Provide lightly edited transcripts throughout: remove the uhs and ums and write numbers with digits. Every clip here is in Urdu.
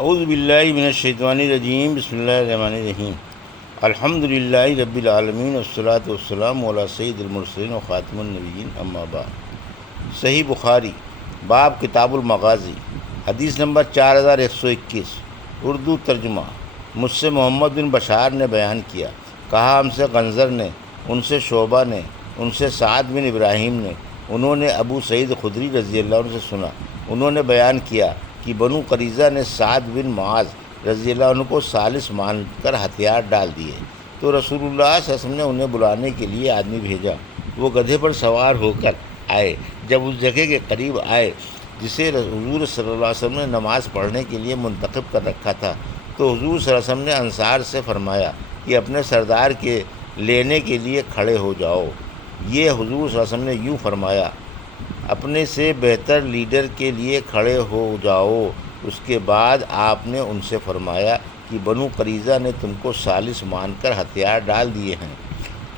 اعوذ باللہ من الشیطان الرجیم، بسم اللہ الرحمن الرحیم۔ الحمد للہ رب العالمین والصلاة والسلام علی سید المرسلین و خاتم النبیین، اما بعد۔ صحیح بخاری، باب کتاب المغازی، حدیث نمبر 4121، اردو ترجمہ۔ مجھ سے محمد بن بشار نے بیان کیا، کہا ہم سے غنزر نے، ان سے شعبہ نے، ان سے سعد بن ابراہیم نے، انہوں نے ابو سعید خدری رضی اللہ عنہ سے سنا، انہوں نے بیان کیا کہ بنو قریظہ نے سعد بن معاذ رضی اللہ عنہ کو ثالث مان کر ہتھیار ڈال دیے، تو رسول اللہ صلی اللہ علیہ وسلم نے انہیں بلانے کے لیے آدمی بھیجا۔ وہ گدھے پر سوار ہو کر آئے۔ جب اس جگہ کے قریب آئے جسے حضور صلی اللہ علیہ وسلم نے نماز پڑھنے کے لیے منتخب کر رکھا تھا، تو حضور صلی اللہ علیہ وسلم نے انصار سے فرمایا کہ اپنے سردار کے لینے کے لیے کھڑے ہو جاؤ۔ یہ حضور صلی اللہ علیہ وسلم نے یوں فرمایا، اپنے سے بہتر لیڈر کے لیے کھڑے ہو جاؤ۔ اس کے بعد آپ نے ان سے فرمایا کہ بنو قریظہ نے تم کو ثالث مان کر ہتھیار ڈال دیے ہیں۔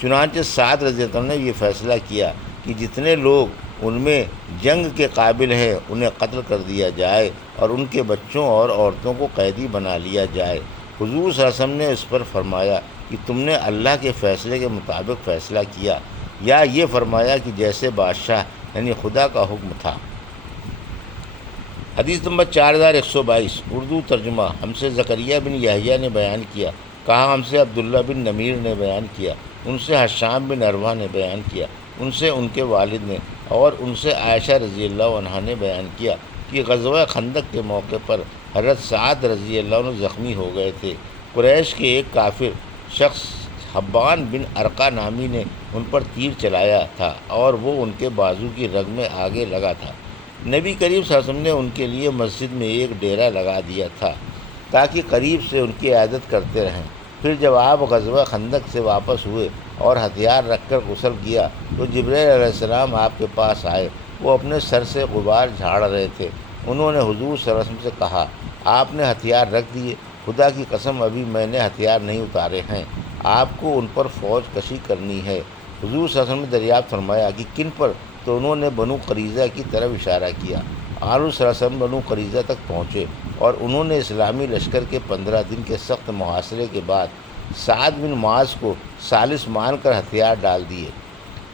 چنانچہ سعد رضی اللہ عنہ نے یہ فیصلہ کیا کہ جتنے لوگ ان میں جنگ کے قابل ہیں انہیں قتل کر دیا جائے اور ان کے بچوں اور عورتوں کو قیدی بنا لیا جائے۔ حضور صلی اللہ علیہ وسلم نے اس پر فرمایا کہ تم نے اللہ کے فیصلے کے مطابق فیصلہ کیا، یا یہ فرمایا کہ جیسے بادشاہ یعنی خدا کا حکم تھا۔ حدیث نمبر 4122، اردو ترجمہ۔ ہم سے زکریا بن یحییٰ نے بیان کیا، کہا ہم سے عبداللہ بن نمیر نے بیان کیا، ان سے حشام بن عروہ نے بیان کیا، ان سے ان کے والد نے، اور ان سے عائشہ رضی اللہ عنہا نے بیان کیا کہ غزوہ خندق کے موقع پر حضرت سعد رضی اللہ عنہ زخمی ہو گئے تھے۔ قریش کے ایک کافر شخص حبان بن ارقا نامی نے ان پر تیر چلایا تھا اور وہ ان کے بازو کی رگ میں آگے لگا تھا۔ نبی کریم صلی اللہ علیہ وسلم نے ان کے لیے مسجد میں ایک ڈیرا لگا دیا تھا تاکہ قریب سے ان کی عیادت کرتے رہیں۔ پھر جب آپ غزوہ خندق سے واپس ہوئے اور ہتھیار رکھ کر غسل کیا تو جبرائیل علیہ السلام آپ کے پاس آئے۔ وہ اپنے سر سے غبار جھاڑ رہے تھے۔ انہوں نے حضور صلی اللہ علیہ وسلم سے کہا، آپ نے ہتھیار رکھ دیے؟ خدا کی قسم ابھی میں نے ہتھیار نہیں اتارے ہیں، آپ کو ان پر فوج کشی کرنی ہے۔ حضور صلی اللہ علیہ وسلم نے دریافت فرمایا کہ کن پر؟ تو انہوں نے بنو قریظہ کی طرف اشارہ کیا۔ حضور صلی اللہ علیہ وسلم بنو قریظہ تک پہنچے اور انہوں نے اسلامی لشکر کے 15 دن کے سخت محاصرے کے بعد سعد بن معاذ کو ثالث مان کر ہتھیار ڈال دیے۔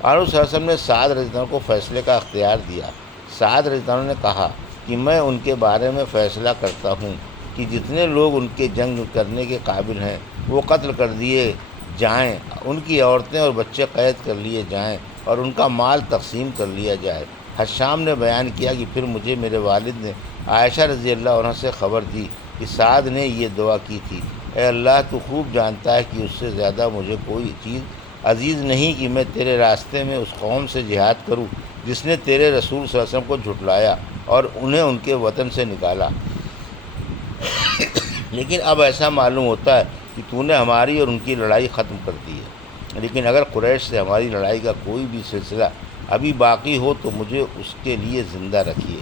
حضور صلی اللہ علیہ وسلم نے سعد رضی اللہ عنہ کو فیصلے کا اختیار دیا۔ سعد رضی اللہ عنہ نے کہا کہ میں ان کے بارے میں فیصلہ کرتا ہوں کہ جتنے لوگ ان کے جنگ کرنے کے قابل ہیں وہ قتل کر دیے جائیں، ان کی عورتیں اور بچے قید کر لیے جائیں اور ان کا مال تقسیم کر لیا جائے۔ حشام نے بیان کیا کہ پھر مجھے میرے والد نے عائشہ رضی اللہ عنہ سے خبر دی کہ سعد نے یہ دعا کی تھی، اے اللہ تو خوب جانتا ہے کہ اس سے زیادہ مجھے کوئی چیز عزیز نہیں کہ میں تیرے راستے میں اس قوم سے جہاد کروں جس نے تیرے رسول صلی اللہ علیہ وسلم کو جھٹلایا اور انہیں ان کے وطن سے نکالا۔ لیکن اب ایسا معلوم ہوتا ہے کہ تو نے ہماری اور ان کی لڑائی ختم کر دی ہے، لیکن اگر قریش سے ہماری لڑائی کا کوئی بھی سلسلہ ابھی باقی ہو تو مجھے اس کے لیے زندہ رکھیے،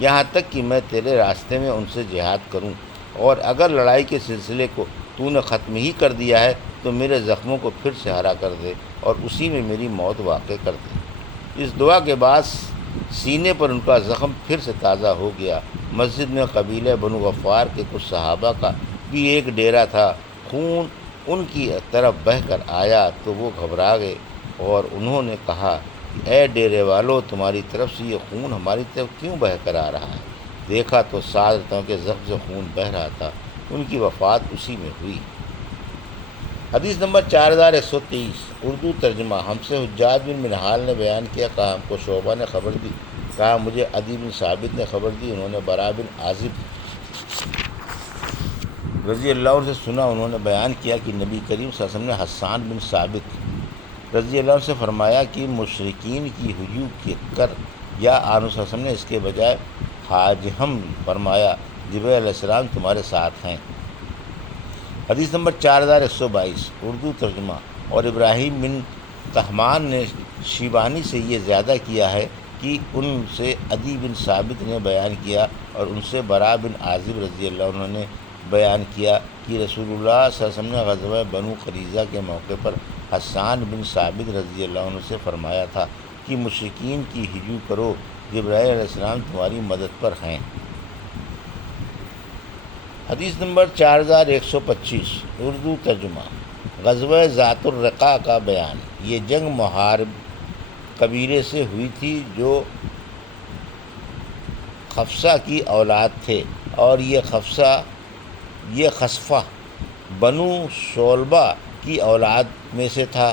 یہاں تک کہ میں تیرے راستے میں ان سے جہاد کروں، اور اگر لڑائی کے سلسلے کو تو نے ختم ہی کر دیا ہے تو میرے زخموں کو پھر سے ہرا کر دے اور اسی میں میری موت واقع کر دے۔ اس دعا کے بعد سینے پر ان کا زخم پھر سے تازہ ہو گیا۔ مسجد میں قبیلہ بنو غفار کے کچھ صحابہ کا بھی ایک ڈیرا تھا۔ خون ان کی طرف بہہ کر آیا تو وہ گھبرا گئے اور انہوں نے کہا، اے ڈیرے والو، تمہاری طرف سے یہ خون ہماری طرف کیوں بہہ کر آ رہا ہے؟ دیکھا تو سعد کے زخم سے خون بہہ رہا تھا، ان کی وفات اسی میں ہوئی۔ حدیث نمبر 4123، اردو ترجمہ۔ ہم سے حجاج بن منہال نے بیان کیا، کہا ہم کو شعبہ نے خبر دی، کہا مجھے عدی بن ثابت نے خبر دی، انہوں نے برا بن عازب رضی اللہ عنہ سے سنا، انہوں نے بیان کیا کہ نبی کریم صلی اللہ علیہ وسلم نے حسان بن ثابت رضی اللہ عنہ سے فرمایا کہ مشرکین کی ہجوم کے کر، یا آن صلی اللہ علیہ وسلم نے اس کے بجائے حاجہم فرمایا، جبرائیل علیہ السلام تمہارے ساتھ ہیں۔ حدیث نمبر 4122، اردو ترجمہ۔ اور ابراہیم بن طہمان نے شیبانی سے یہ زیادہ کیا ہے کہ ان سے عدی بن ثابت نے بیان کیا اور ان سے برا بن عازب رضی اللہ عنہ نے بیان کیا کہ رسول اللہ صلی اللہ علیہ وسلم نے غزوہ بنو قریظہ کے موقع پر حسان بن ثابت رضی اللہ عنہ سے فرمایا تھا کہ مشرکین کی ہجو کرو، جبرائیل علیہ السلام تمہاری مدد پر ہیں۔ حدیث نمبر 4125 اردو ترجمہ غزوہ ذات الرقاع کا بیان۔ یہ جنگ محارب قبیلے سے ہوئی تھی جو خفصہ کی اولاد تھے، اور یہ خصفہ بنو صلبہ کی اولاد میں سے تھا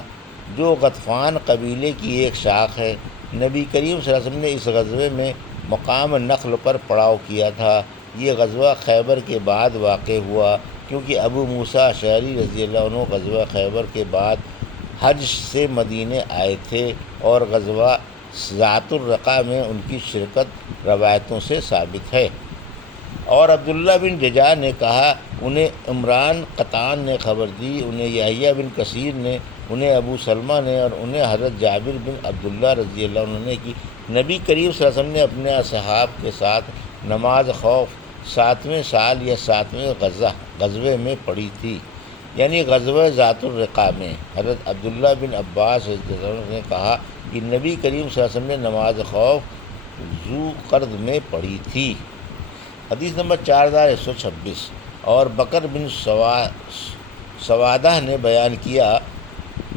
جو غطفان قبیلے کی ایک شاخ ہے۔ نبی کریم صلی اللہ علیہ وسلم نے اس غزوے میں مقام نخل پر پڑاؤ کیا تھا۔ یہ غزوہ خیبر کے بعد واقع ہوا، کیونکہ ابو موسیٰ اشعری رضی اللہ عنہ غزوہ خیبر کے بعد حج سے مدینے آئے تھے، اور غزوہ ذات الرقاع میں ان کی شرکت روایتوں سے ثابت ہے۔ اور عبداللہ بن ججا نے کہا، انہیں عمران قطان نے خبر دی، انہیں یحییٰ بن کثیر نے، انہیں ابو سلمہ نے، اور انہیں حضرت جابر بن عبداللہ رضی اللہ عنہ نے کہ نبی کریم صلی اللہ علیہ وسلم نے اپنے اصحاب کے ساتھ نماز خوف 7ویں سال یا 7ویں غزوے میں پڑھی تھی، یعنی غزوہ ذات الرقاع میں۔ حضرت عبداللہ بن عباس رضی اللہ عنہ نے کہا کہ نبی کریم صلی اللہ علیہ وسلم نے نماز خوف ذو قرد میں پڑھی تھی۔ حدیث نمبر 4126 اور بکر بن سوادہ نے بیان کیا،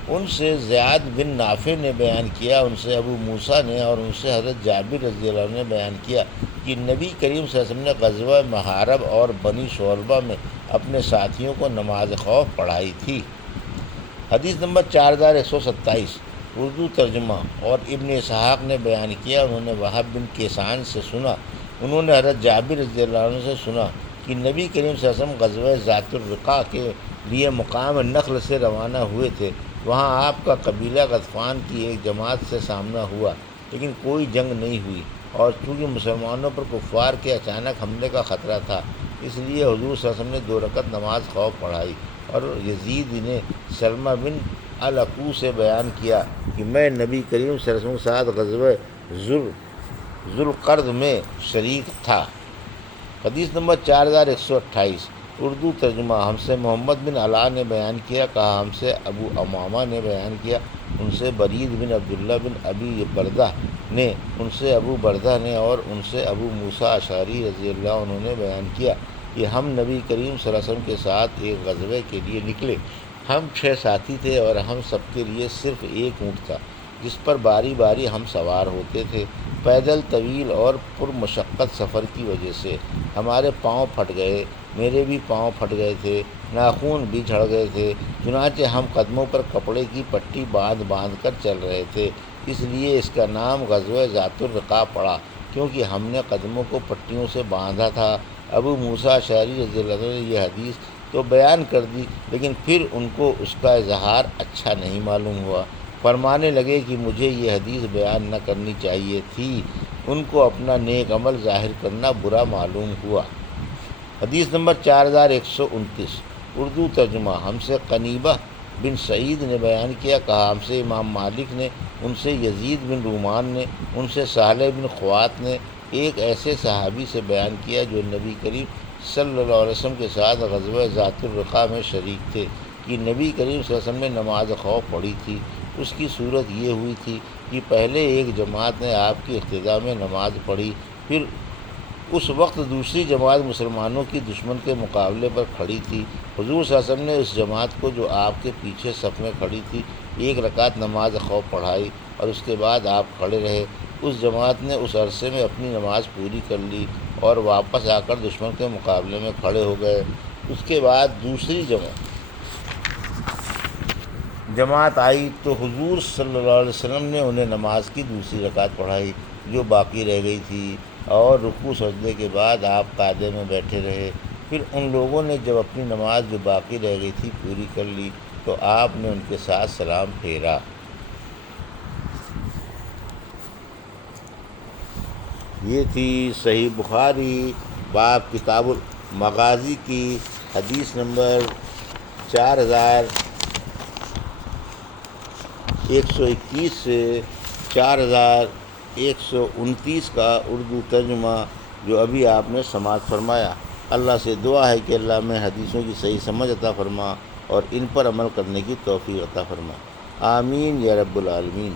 ان سے زیاد بن نافع نے بیان کیا، ان سے ابو موسیٰ نے، اور ان سے حضرت جابر رضی اللہ عنہ نے بیان کیا کہ نبی کریم صلی اللہ علیہ وسلم نے غزوہ محارب اور بنی صلبہ میں اپنے ساتھیوں کو نماز خوف پڑھائی تھی۔ حدیث نمبر 4127 اردو ترجمہ اور ابن اسحاق نے بیان کیا، انہوں نے وہب بن کیسان سے سنا، انہوں نے حضرت جابر رضی اللہ عنہ سے سنا کہ نبی کریم صلی اللہ علیہ وسلم غزوہ ذات الرقاع کے لیے مقام نخل سے روانہ ہوئے تھے۔ وہاں آپ کا قبیلہ غطفان کی ایک جماعت سے سامنا ہوا، لیکن کوئی جنگ نہیں ہوئی، اور چونکہ مسلمانوں پر کفار کے اچانک حملے کا خطرہ تھا، اس لیے حضور صلی اللہ علیہ وسلم نے 2 رکعت نماز خوف پڑھائی۔ اور یزید نے سلمہ بن الاکوع سے بیان کیا کہ میں نبی کریم صلی اللہ علیہ وسلم کے ساتھ غزوہ ذو القرد میں شریک تھا۔ حدیث نمبر 4128 اردو ترجمہ ہم سے محمد بن علاء نے بیان کیا، کہا ہم سے ابو امامہ نے بیان کیا، ان سے برید بن عبداللہ بن ابی بردہ نے، ان سے ابو بردہ نے، اور ان سے ابو موسیٰ اشعری رضی اللہ عنہ نے بیان کیا کہ ہم نبی کریم صلی اللہ علیہ وسلم کے ساتھ ایک غزوے کے لیے نکلے۔ ہم 6 ساتھی تھے، اور ہم سب کے لیے صرف ایک اونٹ تھا جس پر باری باری ہم سوار ہوتے تھے۔ پیدل طویل اور پرمشقت سفر کی وجہ سے ہمارے پاؤں پھٹ گئے، میرے بھی پاؤں پھٹ گئے تھے، ناخن بھی جھڑ گئے تھے، چنانچہ ہم قدموں پر کپڑے کی پٹی باندھ کر چل رہے تھے، اس لیے اس کا نام غزوہ ذات الرقاع پڑا، کیونکہ ہم نے قدموں کو پٹیوں سے باندھا تھا۔ ابو موسیٰ اشعری رضی اللہ عنہ نے یہ حدیث تو بیان کر دی، لیکن پھر ان کو اس کا اظہار اچھا نہیں معلوم ہوا، فرمانے لگے کہ مجھے یہ حدیث بیان نہ کرنی چاہیے تھی، ان کو اپنا نیک عمل ظاہر کرنا برا معلوم ہوا۔ حدیث نمبر 4129 اردو ترجمہ ہم سے قنیبہ بن سعید نے بیان کیا، کہا ہم سے امام مالک نے، ان سے یزید بن رومان نے، ان سے صالح بن خوات نے ایک ایسے صحابی سے بیان کیا جو نبی کریم صلی اللہ علیہ وسلم کے ساتھ غزوہ ذات الرقاع میں شریک تھے، کہ نبی کریم صلی اللہ علیہ وسلم نے نماز خوف پڑھی تھی۔ اس کی صورت یہ ہوئی تھی کہ پہلے ایک جماعت نے آپ کی اقتداء میں نماز پڑھی، پھر اس وقت دوسری جماعت مسلمانوں کی دشمن کے مقابلے پر کھڑی تھی۔ حضور صلی اللہ علیہ وسلم نے اس جماعت کو جو آپ کے پیچھے صف میں کھڑی تھی 1 رکعت نماز خوف پڑھائی، اور اس کے بعد آپ کھڑے رہے۔ اس جماعت نے اس عرصے میں اپنی نماز پوری کر لی اور واپس آ کر دشمن کے مقابلے میں کھڑے ہو گئے۔ اس کے بعد دوسری جماعت آئی تو حضور صلی اللہ علیہ وسلم نے انہیں نماز کی دوسری رکعت پڑھائی جو باقی رہ گئی تھی، اور رکوع سجدے کے بعد آپ قاعدے میں بیٹھے رہے۔ پھر ان لوگوں نے جب اپنی نماز جو باقی رہ گئی تھی پوری کر لی تو آپ نے ان کے ساتھ سلام پھیرا۔ یہ تھی صحیح بخاری باب کتاب المغازی کی حدیث نمبر 4121 سے 4129 کا اردو ترجمہ جو ابھی آپ نے سماعت فرمایا۔ اللہ سے دعا ہے کہ اللہ میں حدیثوں کی صحیح سمجھ عطا فرما اور ان پر عمل کرنے کی توفیق عطا فرما، آمین یا رب العالمین۔